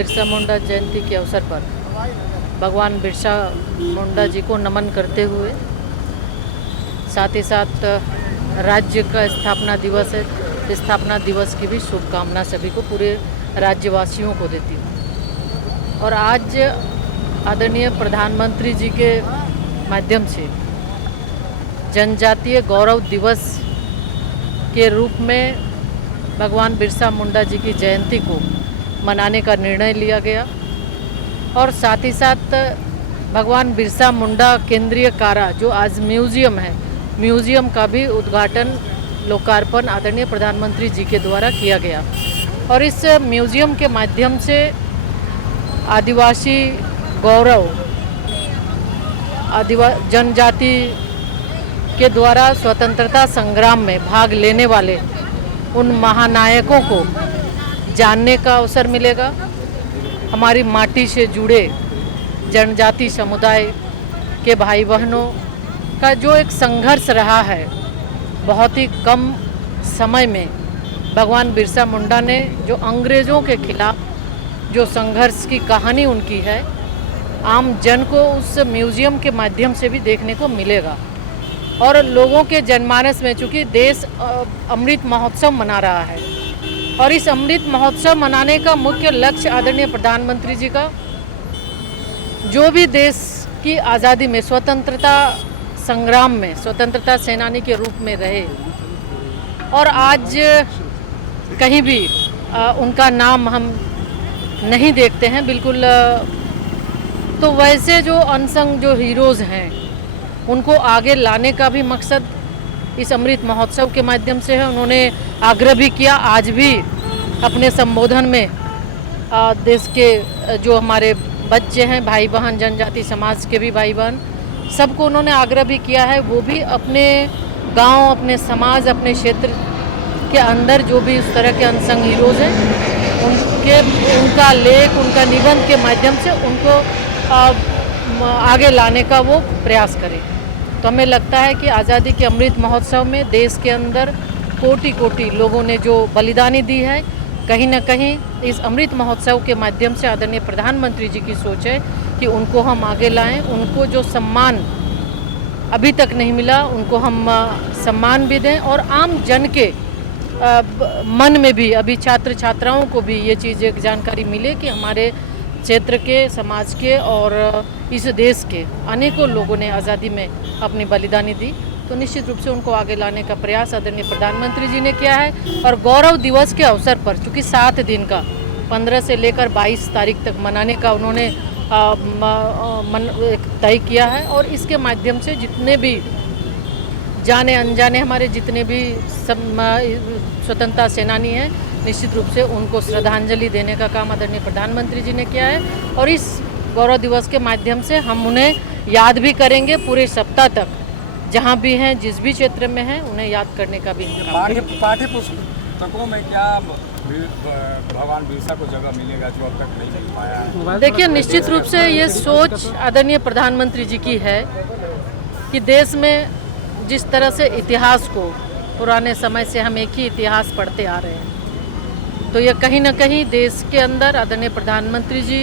बिरसा मुंडा जयंती के अवसर पर भगवान बिरसा मुंडा जी को नमन करते हुए साथ ही साथ राज्य का स्थापना दिवस है, स्थापना दिवस की भी शुभकामना सभी को, पूरे राज्यवासियों को देती हूँ। और आज आदरणीय प्रधानमंत्री जी के माध्यम से जनजातीय गौरव दिवस के रूप में भगवान बिरसा मुंडा जी की जयंती को मनाने का निर्णय लिया गया और साथ ही साथ भगवान बिरसा मुंडा केंद्रीय कारा जो आज म्यूज़ियम है, म्यूज़ियम का भी उद्घाटन लोकार्पण आदरणीय प्रधानमंत्री जी के द्वारा किया गया। और इस म्यूज़ियम के माध्यम से आदिवासी गौरव, जनजाति के द्वारा स्वतंत्रता संग्राम में भाग लेने वाले उन महानायकों को जानने का अवसर मिलेगा। हमारी माटी से जुड़े जनजाति समुदाय के भाई बहनों का जो एक संघर्ष रहा है, बहुत ही कम समय में भगवान बिरसा मुंडा ने जो अंग्रेज़ों के खिलाफ जो संघर्ष की कहानी उनकी है, आम जन को उस म्यूज़ियम के माध्यम से भी देखने को मिलेगा। और लोगों के जनमानस में, चूँकि देश अमृत महोत्सव मना रहा है और इस अमृत महोत्सव मनाने का मुख्य लक्ष्य आदरणीय प्रधानमंत्री जी का जो भी देश की आज़ादी में, स्वतंत्रता संग्राम में स्वतंत्रता सेनानी के रूप में रहे और आज कहीं भी उनका नाम हम नहीं देखते हैं बिल्कुल, तो वैसे जो अनसंग जो हीरोज़ हैं उनको आगे लाने का भी मकसद इस अमृत महोत्सव के माध्यम से है। उन्होंने आग्रह भी किया, आज भी अपने संबोधन में देश के जो हमारे बच्चे हैं, भाई बहन, जनजाति समाज के भी भाई बहन, सबको उन्होंने आग्रह भी किया है वो भी अपने गांव, अपने समाज, अपने क्षेत्र के अंदर जो भी इस तरह के अनसंग हीरोज़ हैं उनका लेख, उनका निबंध के माध्यम से उनको आगे लाने का वो प्रयास करें। तो हमें लगता है कि आज़ादी के अमृत महोत्सव में देश के अंदर कोटि कोटि लोगों ने जो बलिदानी दी है, कहीं ना कहीं इस अमृत महोत्सव के माध्यम से आदरणीय प्रधानमंत्री जी की सोच है कि उनको हम आगे लाएं, उनको जो सम्मान अभी तक नहीं मिला उनको हम सम्मान भी दें और आम जन के मन में भी, अभी छात्र छात्राओं को भी ये चीज़ एक जानकारी मिले कि हमारे क्षेत्र के, समाज के और इस देश के अनेकों लोगों ने आज़ादी में अपनी बलिदानी दी। तो निश्चित रूप से उनको आगे लाने का प्रयास आदरणीय प्रधानमंत्री जी ने किया है। और गौरव दिवस के अवसर पर, चूँकि 7 दिन का 15 से लेकर 22 तारीख तक मनाने का उन्होंने तय किया है और इसके माध्यम से जितने भी जाने अनजाने हमारे जितने भी स्वतंत्रता सेनानी हैं, निश्चित रूप से उनको श्रद्धांजलि देने का काम आदरणीय प्रधानमंत्री जी ने किया है। और इस गौरव दिवस के माध्यम से हम उन्हें याद भी करेंगे पूरे सप्ताह तक, जहां भी हैं, जिस भी क्षेत्र में हैं, उन्हें याद करने का भी पाठ्य पुस्तकों में क्या भगवान बिरसा को जगह मिलेगा जो अब तक नहीं मिल पाया है? देखिए, निश्चित रूप से ये सोच आदरणीय प्रधानमंत्री जी की है कि देश में जिस तरह से इतिहास को, पुराने समय से हम एक ही इतिहास पढ़ते आ रहे हैं, तो ये कहीं ना कहीं देश के अंदर आदरणीय प्रधानमंत्री जी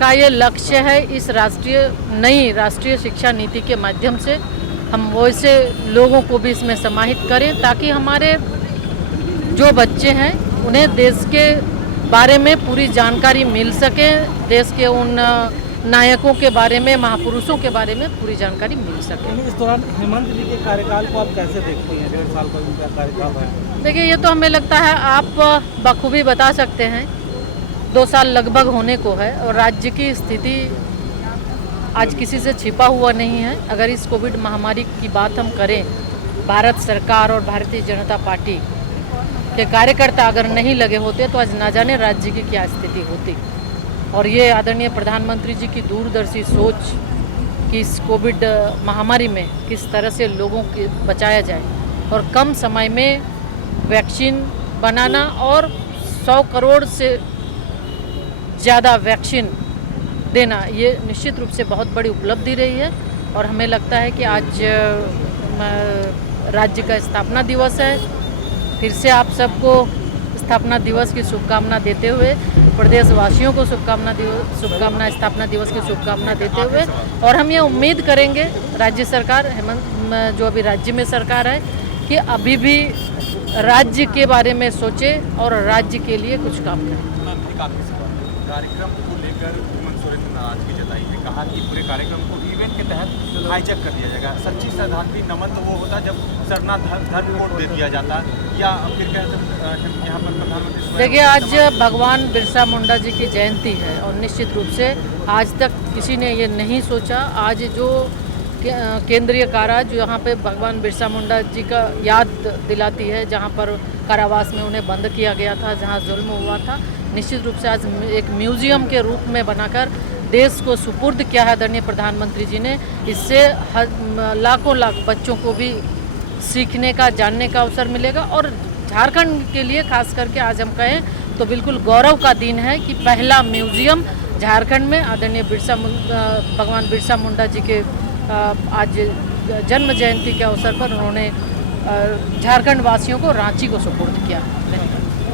का ये लक्ष्य है। इस नई राष्ट्रीय शिक्षा नीति के माध्यम से हम वैसे लोगों को भी इसमें समाहित करें ताकि हमारे जो बच्चे हैं उन्हें देश के बारे में पूरी जानकारी मिल सके, देश के उन नायकों के बारे में, महापुरुषों के बारे में पूरी जानकारी मिल सके। इस दौरान हेमंत जी के कार्यकाल को आप कैसे देखते हैं? 1.5 साल का उनका कार्यकाल है। देखिए, ये तो हमें लगता है आप बखूबी बता सकते हैं, 2 साल लगभग होने को है और राज्य की स्थिति आज किसी से छिपा हुआ नहीं है। अगर इस कोविड महामारी की बात हम करें, भारत सरकार और भारतीय जनता पार्टी के कार्यकर्ता अगर नहीं लगे होते तो आज ना जाने राज्य की क्या स्थिति होती। और ये आदरणीय प्रधानमंत्री जी की दूरदर्शी सोच कि इस कोविड महामारी में किस तरह से लोगों को बचाया जाए और कम समय में वैक्सीन बनाना और 100 करोड़ से ज़्यादा वैक्सीन देना, ये निश्चित रूप से बहुत बड़ी उपलब्धि रही है। और हमें लगता है कि आज राज्य का स्थापना दिवस है। फिर से आप सबको स्थापना दिवस की शुभकामना देते हुए, प्रदेशवासियों को शुभकामना स्थापना दिवस की शुभकामना देते हुए, और हम ये उम्मीद करेंगे राज्य सरकार, हेमंत जो अभी राज्य में सरकार है, कि अभी भी राज्य के बारे में सोचे और राज्य के लिए कुछ काम करें। कार्यक्रम को लेकर हेमंत सोरेन ने नाराजगी जताई है, कहा कि पूरे कार्यक्रम को इवेंट के तहत हाईजैक कर दिया जाएगा। सच्ची श्रद्धांजलि नमन तो वो होता जब सरना धर्म कोड दे दिया जाता, या फिर यहाँ पर प्रधानमंत्री। देखिए, आज भगवान बिरसा मुंडा जी की जयंती है और निश्चित रूप से आज तक किसी ने ये नहीं सोचा। आज जो केंद्रीय कारा जो यहाँ पे भगवान बिरसा मुंडा जी का याद दिलाती है, जहाँ पर कारावास में उन्हें बंद किया गया था, जहाँ जुल्म हुआ था, निश्चित रूप से आज एक म्यूजियम के रूप में बनाकर देश को सुपुर्द किया है आदरणीय प्रधानमंत्री जी ने। इससे लाखों लाख बच्चों को भी सीखने का, जानने का अवसर मिलेगा, और झारखंड के लिए खास करके आज हम कहें तो बिल्कुल गौरव का दिन है कि पहला म्यूजियम झारखंड में आदरणीय भगवान बिरसा मुंडा जी के आज जन्म जयंती के अवसर पर उन्होंने झारखंड वासियों को रांची को सुपुर्द किया। धन्यवाद।